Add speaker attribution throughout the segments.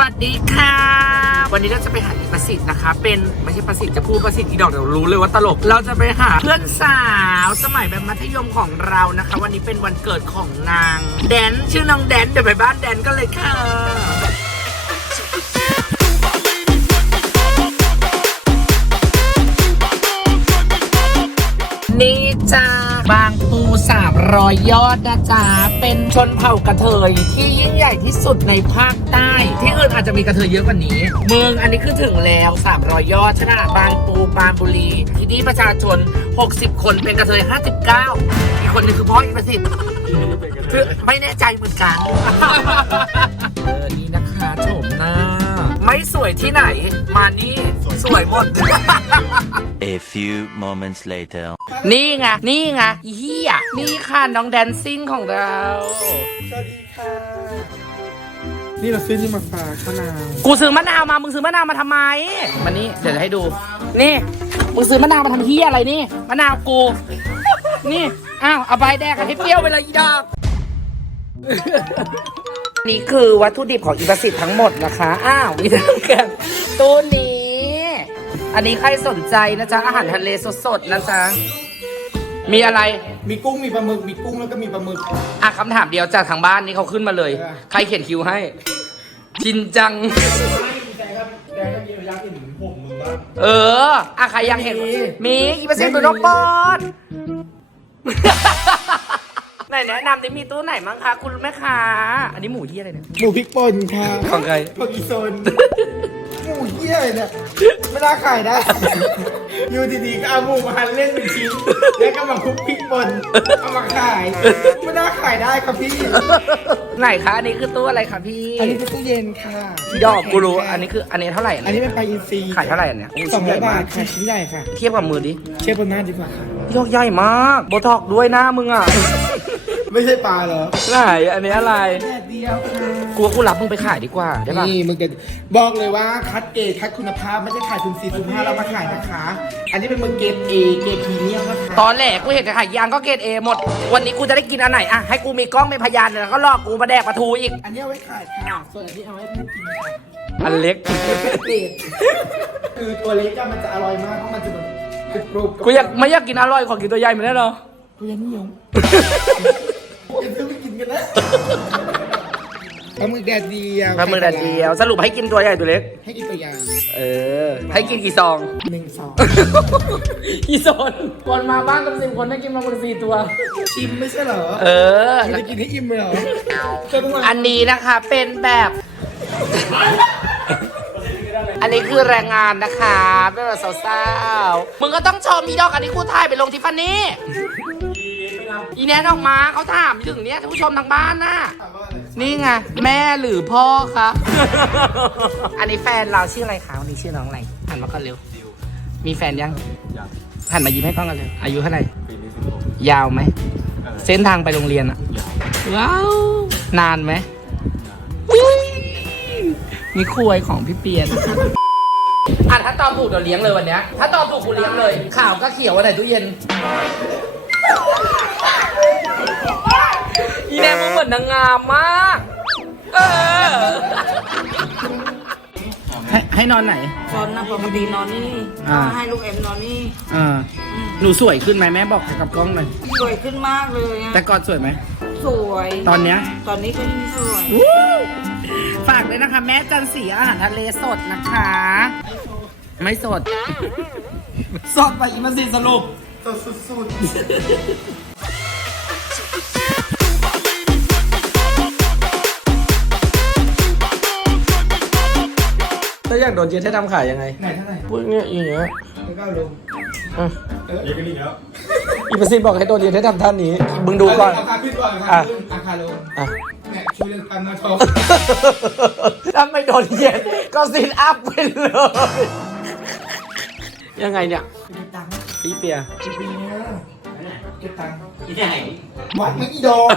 Speaker 1: วัสดีค่ะ วันนี้เราจะไปหาอีประสิทธิ์นะคะ เป็นไม่ใช่ประสิทธิ์จะพูดประสิทธิ์อีดอกเดี๋ยวรู้เลยว่าตลก เราจะไปหาเพื่อนสาวสมัยแบบมัธยมของเรานะคะ วันนี้เป็นวันเกิดของนาง แดนชื่อน้องแดนเดี๋ยวไปบ้านแดนก็เลยค่ะ นี่จ้าบางปูสามรอยยอดนะจ๊ะเป็นชนเผ่ากระเทยที่ยิ่งใหญ่ที่สุดในภาคใต้ ที่อื่นอาจจะมีกระเทยเยอะกว่านี้เมืองอันนี้คือถึงแล้วสามรอยยอดชนะบางปูปรานบุรี ที่นี่ประชาชน 60 คนเป็นกระเทย 59 อีกคนหนึงคือพ่ออีกประสิทธิ์คือไม่แน่ใจเหมือนกันเออนี่นะคะโฉมหน้า ไม่สวยที่ไหนมานี่ สวยหมด
Speaker 2: A few moments later.
Speaker 1: นี่ไง นี่ไงอีเฮียนี่ค่ะน้องแดนซิ่งของเรา
Speaker 3: สวัสดีค่ะ นี่เราซื้อนี่มาฝากมะนาว
Speaker 1: กูซื้อมะนาวมา มึงซื้อมะนาวมาทำไม มานี่ เดี๋ยวจะให้ดู นี่ มึงซื้อมะนาวมาทำเฮียอะไรนี่ มะนาวกู นี่ อ้าว เอาไปแดกให้เปรี้ยวไปเลยอีดอกนี่คือวัตถุดิบของอีประสิทธิ์ทั้งหมดนะคะ อ้าว มีทั้งกันตู้นี้ อันนี้ใครสนใจนะจ๊ะอาหารทะเลสดๆนะจ๊ะมีอะไร
Speaker 3: มีกุ้งมีปลาหมึกมีกุ้งแล้วก็มีปลาหมึก
Speaker 1: อะคำถามเดียวจากทางบ้านนี่เขาขึ้นมาเลย
Speaker 3: เออ
Speaker 1: ใครเขียนคิวให้ชินจัง
Speaker 3: แต่ครับแดงก็มีอยากเห็นผมมึงบ้าง
Speaker 1: เอออะใครยังเห็น
Speaker 3: มี
Speaker 1: มีอีเปอร์เซ็นต์ตัวนกปอด ไหนแนะนำดิมีตู้ไหนมั้งคะคุณแม่ค้าอันนี้หมูที่อะไรเนี่ย
Speaker 3: หมูพริกป่นค่ะ
Speaker 1: ของใคร
Speaker 3: ของอีโซน หมูเหี้ยอะไรเนี่ยไม่น่าขายได้ อยู่ดีๆก็เอาหมูมาหั่นเล่นเป็นชิ้นแล้วก็มาคลุกพริกป่นเอามาขายไม่น่าขายได้ครับพี่
Speaker 1: ไหนคะอันนี้คือตู้อะไรคะพี่
Speaker 3: อันนี้คือตู้เย็นค่ะ
Speaker 1: ดอกกูรู้อันนี้คืออันนี้เท่าไหร่
Speaker 3: อันนี้เป็นปลาอินทรี
Speaker 1: ขายเท่าไหร่อันเนี้ย
Speaker 3: สองร้อย
Speaker 1: ชิ้นใหญ่
Speaker 3: บาท
Speaker 1: มาก
Speaker 3: ค่ะชิ้นใหญ่ค่ะ
Speaker 1: เทียบกับมือดิ
Speaker 3: เชฟบนหน้าดีกว่าค่ะ
Speaker 1: ยอกใหญ่มากโบท็อกด้วยหน้ามึงอะ
Speaker 3: ไม่ใช่ปลาเหรอ
Speaker 1: ไหนอันนี้อะไร
Speaker 3: แค่เดียวค่ะ
Speaker 1: กลัวกูรับมึงไปขายดีกว่าได้ปะ
Speaker 3: นี่มึงจะบอกเลยว่าคัดเกรดคัดคุณภาพไม่ได้ขายทุนซีทุนห้าเรามาขายนะคะ อันนี้เป็นมึงเกรดเอเกรดพรีเมียมนะคะ
Speaker 1: ตอนแรกกูเห็นขายยางก็เกรดเอหมด วันนี้กูจะได้กินอันไหนอะให้กูมีกล้องเป็นพยานแล้วก็ลอกกูมาแดกปลาทูอีก
Speaker 3: อันนี้เอาไว้ขายค่ะส่วนอันนี้เอาไว้ให้กินค่ะ
Speaker 1: อันเล็ก
Speaker 3: เกรดคือตัวเล็กอะมันจะอร่อยมากเพราะมันจะแบบกรุบๆ
Speaker 1: กูอยากไม่อยากกินอร่อยขอกินตัวใหญ่เหมือนได้เหรอ
Speaker 3: กูยังไม่ย อมยังซื้อไม่กินกันนะปลาหมึกแดดเดียว
Speaker 1: ปลาหมึกแดดเดียว สรุปให้กินตัวใหญ่ตัวเล็ก
Speaker 3: ให้กินตัวใหญ่
Speaker 1: เออ ให้กินกี่ซอง
Speaker 3: หนึ่งสอง
Speaker 1: กี่ซอนคนมาบ้านกับสิบคนให้กินมาหมดสี่ตัว
Speaker 3: ชิมไม่ใช่เหรอ
Speaker 1: เออ
Speaker 3: มึงจะกินให้อิ่มเลยเหรอจะต้องมา
Speaker 1: อันนี้นะคะเป็นแบบ อันนี้คือแรงงานนะคะเป็นแบบสาวๆ มึงก็ต้องชมมีดอกอันนี้กูถ่ายไปลงทิฟฟานี่ อีแนนออกมาเขาถามถึงเนี้ยท่านผู้ชมทางบ้านน่ะ นี่ไงแม่หรือพ่อคะ อันนี้แฟนเราชื่ออะไรคะวันนี้ชื่อน้องอะไรหันมาก่อนเร็ว มีแฟนยังหันมายิ้มให้กล้องกันเร็วอายุเท่าไหร่ยาวไหมเส้นทางไปโรงเรียนอะว้าวนานไหมอุ๊ยมีคุยของพี่เปียนอะถ้าตอบถูกเดี๋ยวเลี้ยงเลยวันเนี้ยถ้าตอบถูกกูเลี้ยงเลยข่าวก็เขียววันไหนตู้เย็น อีแนมมึงเหมือนนางงามมาก เออ ให้ให้นอนไหน
Speaker 4: ตอนนะปกตินอนนี่
Speaker 1: อ่า
Speaker 4: ให้ลูกเอ็มนอนนี่
Speaker 1: อ่าหนูสวยขึ้นไหมแม่บอกกับกล้องหน่อย
Speaker 4: สวยขึ้นมากเลยอะ
Speaker 1: แต่ก่อนสวยไหม
Speaker 4: สวย
Speaker 1: ตอนเนี้ย
Speaker 4: ตอนนี้ก็ยิ่งสวย
Speaker 1: ฝากเลยนะคะ แม่จันสีอาหารทะเลสดนะคะ ไม่สด สดไปอีมาสิสรุป
Speaker 3: ตัวสุด
Speaker 1: อยากโดนเจ๊ให้ทำขายยังไง
Speaker 3: ๆไหนเท่าไหร่
Speaker 1: พูดเงี้ยอย่างเงี้ย
Speaker 3: แล้วก็เอาลง
Speaker 1: อะ
Speaker 3: เออเดี๋ยวก็นี่แล้ว
Speaker 1: อีประสิทธิ์บอกให้โดนเจ๊ให้ทำท่านี้ มึงดูก่อน
Speaker 3: เอาขาขึ้นก่อนเอา
Speaker 1: อะ
Speaker 3: ขาขึ้นเอาขาลง
Speaker 1: อะ
Speaker 3: เนี่ยช่วยเรื่องการมาชม
Speaker 1: ถ้าไม่โดนเย็นก็ซินอัพไปเลย ยังไงเนี่ย
Speaker 3: เก็บตังค์
Speaker 1: พี่เปีย
Speaker 3: เก็บปีนี้เก็บตังค์
Speaker 1: ที่ไหน
Speaker 3: บอกไม่อีดอก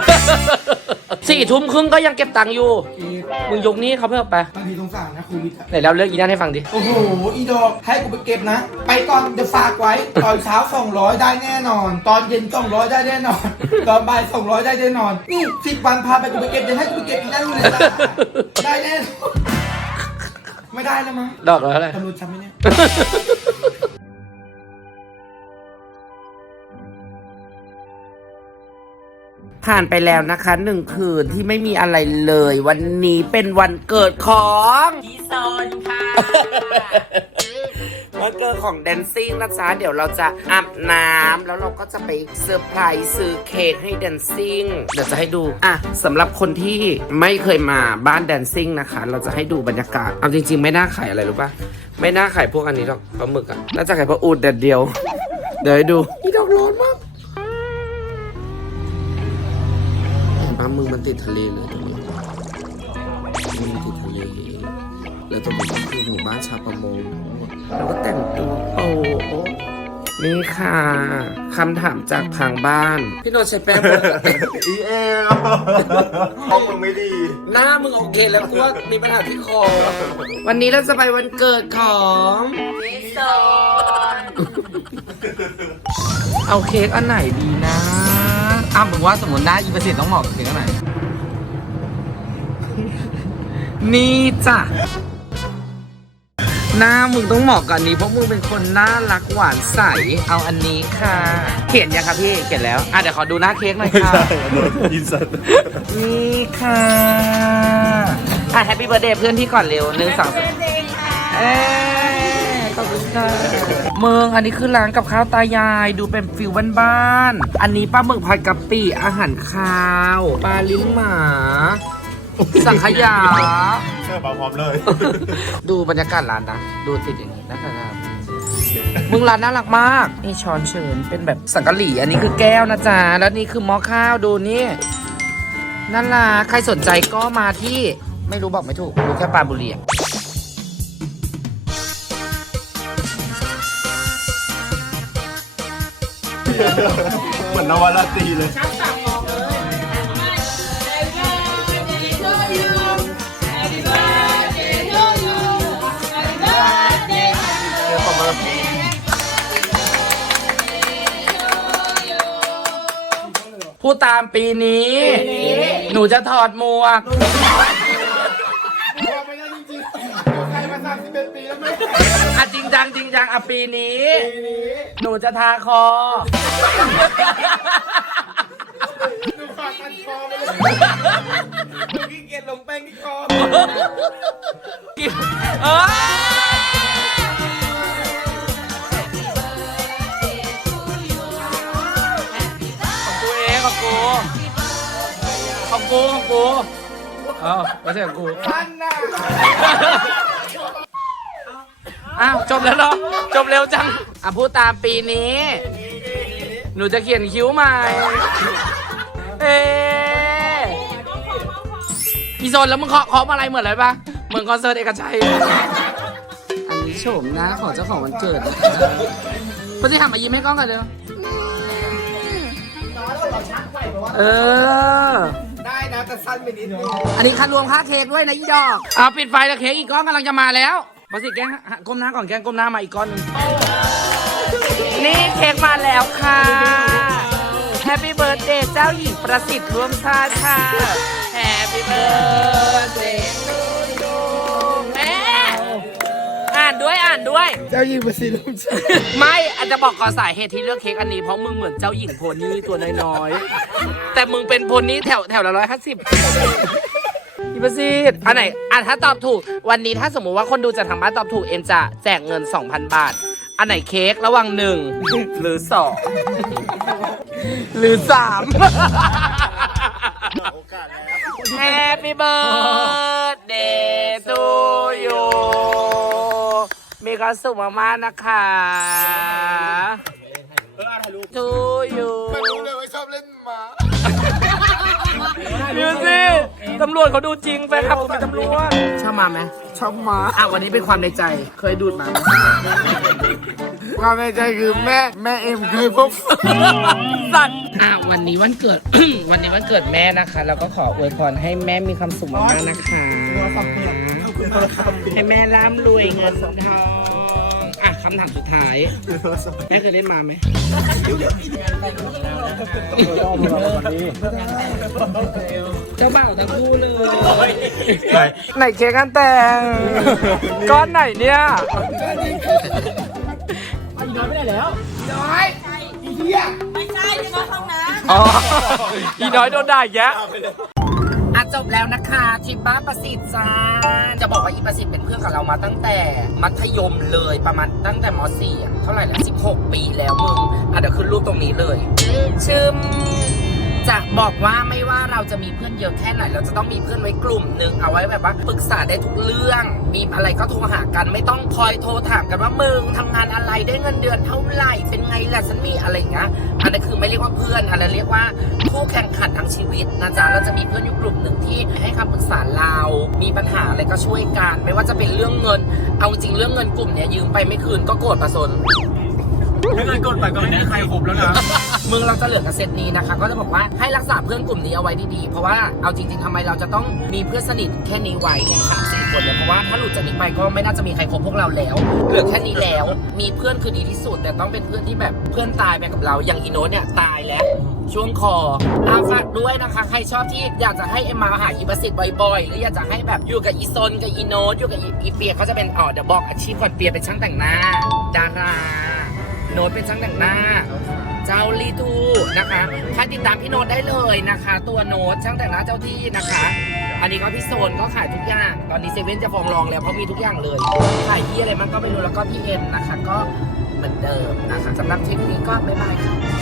Speaker 1: สี่ทุ่มครึ่งก็ยังเก็บตังค์อยู่
Speaker 3: เก็บ
Speaker 1: มึงยกหนี้เขาเพิ่มไป
Speaker 3: บางทีสงสารนะโควิดอะ
Speaker 1: ไหนเราเลือกอีนั่นให้ฟังดิ
Speaker 3: โอ้โห อีดอก ให้กูไปเก็บนะ ไปก่อนจะฝากไว้ ตอนเช้า 200 ได้แน่นอน ตอนเย็น 200 ได้แน่นอน ตอนบ่าย 200 ได้แน่นอน นี่สิบวันพาไปกูไปเก็บเดี๋ยวให้กูไปเก็บอีนั่นอยู่เลยจ้าได้แน่นอนได้แล้วมั้ง
Speaker 1: ดอกแล้วอะไร
Speaker 3: ตำรวจจำไหมเนี่ย
Speaker 1: ผ่านไปแล้วนะคะหนึ่งคืนที่ไม่มีอะไรเลย วันนี้เป็นวันเกิดของดีซอนค่ะ วันเกิดของแดนซิ่งนะจ๊ะเดี๋ยวเราจะอาบน้ำแล้วเราก็จะไปเซอร์ไพรส์ซื้อเค้กให้แดนซิ่งเดี๋ยวจะให้ดูอะสำหรับคนที่ไม่เคยมาบ้านแดนซิ่งนะคะ เราจะให้ดูบรรยากาศเอาจริง ๆ ไม่น่าขายอะไรรู้ปะไม่น่าขายพวกอันนี้หรอกปลาหมึกอะน่าจะขายปลาอูดแดดเดียว เดี๋ยวให้ดูอีดอกร้อนมาก มึงมันติดทะเลเลยตรงนี้มันติดทะเลแล้วตรงนี้ก็คือหมู่บ้านชาวประมงแล้วก็แต่งตัวโอ้โหนี่ค่ะคำถามจากทางบ้าน พี่โนตใช้แป้ง
Speaker 3: อีเอลห้องมึงไม่ดี
Speaker 1: หน้ามึงโอเคแล้วกูว่ามีปัญหาที่คอ วันนี้เราจะไปวันเกิดของนิสนเอาเค้กอันไหนดีนะ
Speaker 5: อ้าวผมว่าสมมติหน้าอีเปอร์เซ็นต์ต้องเหมาะกับเพลงอันไหน
Speaker 1: นี่จ้ะหน้ามึงต้องเหมาะกับอันนี้เพราะมึงเป็นคนน่ารักหวานใสเอาอันนี้ค่ะ เขียนยังครับพี่เขียนแล้วอะเดี๋ยวขอดูหน้าเค้กหน่อยค่ะ
Speaker 3: อินสัต
Speaker 1: นี่ค่ะอะแฮปปี้เบ t ร์ a เดย์เพื่อนพี่ก่อนเร็วหนึ่งสองสามเอ้ยขอบ คุณค่ะเมืองอันนี้คือร้านกับข้าวตายาย ดูเป็นฟิลบ้านๆอันนี้ปลาหมึกผัดกะปิอาหารคาวปลาลิ้นหมา สังขยา
Speaker 3: เชื่อปาพร้อมเลย
Speaker 1: ดูบรรยากาศร้านนะ ดูติดอย่างนี้นะครับมึงร้านน่ารักมาก นี่ช้อนเชิญเป็นแบบสังกะหรี่อันนี้คือแก้วนะจ๊ะ แล้วนี่คือหม้อข้าวดูนี่นั่นล่ะใครสนใจก็มาที่ไม่รู้บอกไม่ถูก รู้แค่ปรานบุรี
Speaker 3: เหมือนนวราตรีเลย
Speaker 1: พูดตามปีนี้ หนูจะถอดหมวก
Speaker 3: แล้วไม่
Speaker 1: อะจริงจังจริงจังอะปีนี้หนูจะทาคอ
Speaker 3: ดูขอตัดคอไปเลยดูขี้เกียจลงแป้งที่คอ
Speaker 1: เอ้ของกูเองของกูของกูของกูเอ้าไม่ใช่ของกู
Speaker 3: ท่านน่ะ
Speaker 1: อ้าวจบแล้วเหรอจบเร็วจัง อะพูดตามปีนี้ หนูจะเขียนคิ้วใหม่ เอ๊ะอีโซนแล้วมึงเคาะเคาะอะไรเหมือนอะไรปะเหมือนคอนเสิร์ตเอกชัย อันนี้โฉมหน้าของเจ้าของวันเกิดนะคะพอจะทำมายิ้มให้กล้องกันเดี๋ยวเออ
Speaker 3: ได้นะแต่สั้นไปนิดนึง
Speaker 1: อันนี้คันรวมค่าเค้กด้วยนะอีดอก เอาปิดไฟแล้วเค้กอีกก้อนกำลังจะมาแล้ว มาสิแกงหาก้มหน้าก่อนแกงก้มหน้ามาอีกก้อนหนึงนี่เค้กมาแล้วค่ะแฮปปี้เบิร์ดเดย์เจ้าหญิงประสิทธิ์ร่วมชาติค่ะแฮปปี้เบิร์ดเดย์ทูยูแม่อ่านด้วยอ่านด้วย
Speaker 3: เจ้าหญิงประสิทธิ์ลมชา
Speaker 1: ไม่อาจจะบอกก่อนสาเหตุที่เลือกเค้กอันนี้เพราะมึงเหมือนเจ้าหญิงโพนี่ตัวน้อยๆแต่มึงเป็นโพนี่แถวแถวละร้อยห้าสิบ พี่ประสิทธิ์อันไหนอะถ้าตอบถูก วันนี้ถ้าสมมุติว่าคนดูจากทางบ้านตอบถูกเอ็มจะแจกเงิน 2,000 บาท อันไหนเค้กระหว่างหนึ่งหรือสองหรือสาม
Speaker 3: โอกาสแล้ว
Speaker 1: Happy birthday to you มีความสุขมากๆนะคะ
Speaker 3: เอออ่านถ่ายรูป
Speaker 1: to ตำรวจเขาดูจริงแฟนคลับเขาเป็นตำรวจชอบมาไหม
Speaker 3: ชอบหมา
Speaker 1: อะวันนี้เป็นความในใจเคยดูดมาไหม
Speaker 3: ความในใจคือแม่แม่เอ็มเคยพบ
Speaker 1: สัตว์อะวันนี้วันเกิด วันนี้วันเกิดแม่นะคะเราก็ขออวยพรให้แม่มีความสุขมากๆนะคะให้แม่ร่ำรวยเงินทองอะคำถามสุดท้าย แม่เคยเล่นมาไหมเจ้าบ่าวทั้งคู่เลยไหนเค้กกันแต่งก้อนไหนเนี่ยน้อยไปไหนแล้วน้อยอีเหี้ย
Speaker 4: ไม่ใช่จะมาห้องน้
Speaker 1: อ๋ออีน้อยโดนด่าอีกแยะอะ จบแล้วนะคะทริปบ้านประสิทธิ์จ้าจะบอกว่าอีประสิทธิ์เป็นเพื่อนกับเรามาตั้งแต่มัธยมเลยประมาณตั้งแต่ม .4 อ่เท่าไหร่ละ16 ปีแล้วมึงอะเดี๋ยวขึ้นรูปตรงนี้เลยชื่ม จะบอกว่าไม่ว่าเราจะมีเพื่อนเยอะแค่ไหน เราจะต้องมีเพื่อนไว้กลุ่มหนึ่งเอาไว้แบบว่าปรึกษาได้ทุกเรื่อง มีอะไรก็โทรหากันไม่ต้องคอยโทรถามกันว่ามึงทำงานอะไรได้เงินเดือนเท่าไหร่เป็นไงล่ะฉันมีอะไรอย่างเงี้ยอันนั้นคือไม่เรียกว่าเพื่อนอันนั้นเรียกว่าคู่แข่งขันทั้งชีวิตนะจ๊ะเราจะมีเพื่อนอยู่กลุ่มหนึ่งที่ให้คำปรึกษาเรา มีปัญหาอะไรก็ช่วยกัน ไม่ว่าจะเป็นเรื่องเงิน เอาจริงเรื่องเงินกลุ่มเนี้ยยืมไปไม่คืนก็โกรธประสน
Speaker 5: ถ้าเกิดกดไปก็ไม่มีใครครบแล้วนะ
Speaker 1: มึงเราจะเหลือกับเซตนี้นะคะ ก็จะบอกว่าให้รักษาเพื่อนกลุ่มนี้เอาไว้ดีๆ เพราะว่าเอาจริงๆทำไมเราจะต้องมีเพื่อนสนิทแค่นี้ไว้เนี่ยสามสี่คนเลยเพราะว่าถ้าหลุดจากนี้ไปก็ไม่น่าจะมีใครคบพวกเราแล้ว เหลือแค่นี้แล้ว มีเพื่อนคือดีที่สุด แต่ต้องเป็นเพื่อนที่แบบเพื่อนตายไปกับเรา อย่างอีโนตเนี่ยตายแล้ว ช่วงคออาฝากด้วยนะคะ ใครชอบที่อยากจะให้เอ็มมาหาอีประสิทธิ์บ่อยๆ หรืออยากจะให้แบบอยู่กับอีซนกับอีโนตอยู่กับอีอีเปียเขาจะเป็นอ๋อเดี๋ยวบอกอาชีพก่อนเปียเป็นช่างแต่งหน้าดารา โน้ตเป็นช่างแต่งหน้า เจ้าลีทูนะคะใครติดตามพี่โน้ตได้เลยนะคะ ตัวโน้ตช่างแต่งหน้าเจ้าที่นะคะ อันนี้ก็พี่โซนก็ขายทุกอย่าง ตอนนี้เซเว่นจะฟองรองแล้วเพราะมีทุกอย่างเลย ขายที่อะไรมันก็ไม่รู้แล้วก็พี่เอ็มนะคะ ก็เหมือนเดิมนะคะสำหรับทริปนี้ก็บ๊ายบายค่ะ